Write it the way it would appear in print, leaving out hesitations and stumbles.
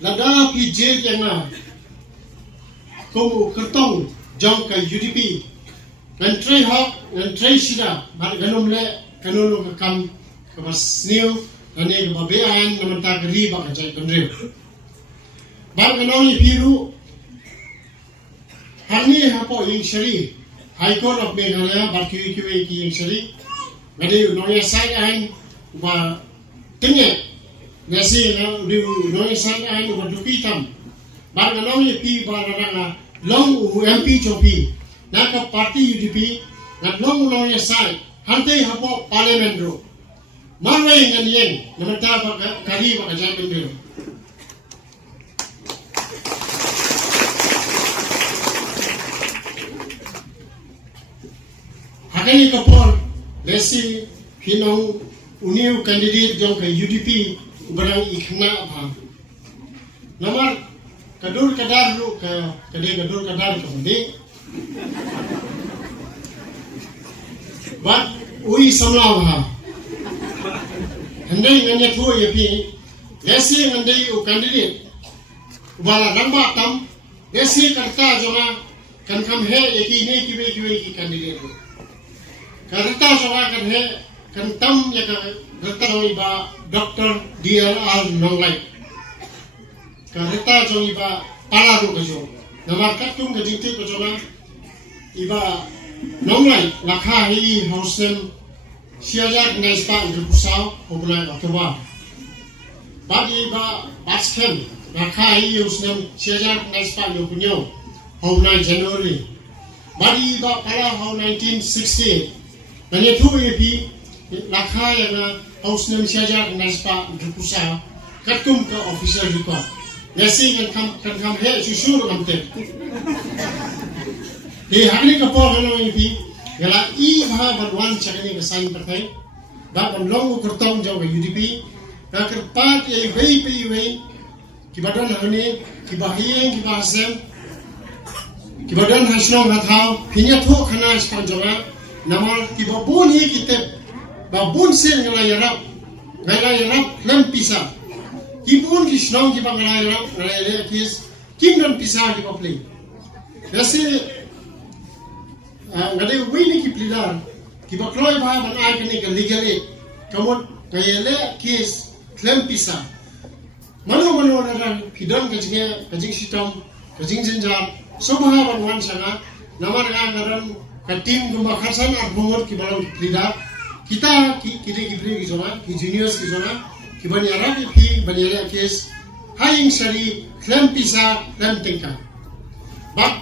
lada PJ yang ko kertong jong ka UDP ngan tray hok ngan tray sida bar ganum le kanunu ka kam ka basniu ane ka babean naman ta gri ba ka jay kanre bar ganong ipiru harni hapo yung shari High Court of Meghalaya bar QQA ki yung shari ngade noya sai an ba tingye nasi na noya sai an ba dukitam bar ganong ipi bar ranga long MP chopi naka party UDP ngat long noya sai hante hapo parliament ro marway ngan yeng namata ba kari ba ka kanre Hakani kapor lesi hinong uniu candidate jong ke UDP barang ikhna ba nomor kadur kadar lu ka kade kadur kadar ka hindi bat ui samla ba handai ngane ko yapi lesi ngandai u candidate bala ramba tam lesi karta jona kan kam he eki ne kiwe ki candidate Karita sawa kan he kan tam ya karita jong iba Dr. DRR Nonglai karita jong iba pala ro kajo namar katung ka jingti ko jona iba Nonglai lakha hi hausen siajak naispa ngusau hobulai atwa bagi iba basken lakha hi hausen siajak naispa ngokunyo hobulai January bagi iba pala hau 1968 Nanya tu yepi lakha yang hausnya siaja naspa dukusa katum ke official juga. Nasi kan kam he susur kamte. Di hari kapor kalau yepi gala I bah berwan cakap kesain terkai. Dah long kertong jauh ke UDP. Dah kerpat ye wei kibadan hari kibahiyeng kibahasem kibadan hasnong hathau pinya tu khana spanjora. Nama tiba bun hi kita babun sen ngalai rap lam pisa kibun kisnong kiba ngalai rap ngalai kis kim dan pisa kiba play nasi ngalai wini ki plidar kiba kloi ba ban ai kini ka legal aid kamot kayele kis lam pisa mano na pidon kajing sitom kajing jenjang sobaha ban wan sana nama ngaran Katim gumba khasan ar bongor ki balang prida kita kide ki zona ki juniors ki zona ki banyara ki banyara kes haing sari klem pisa klem tingka bak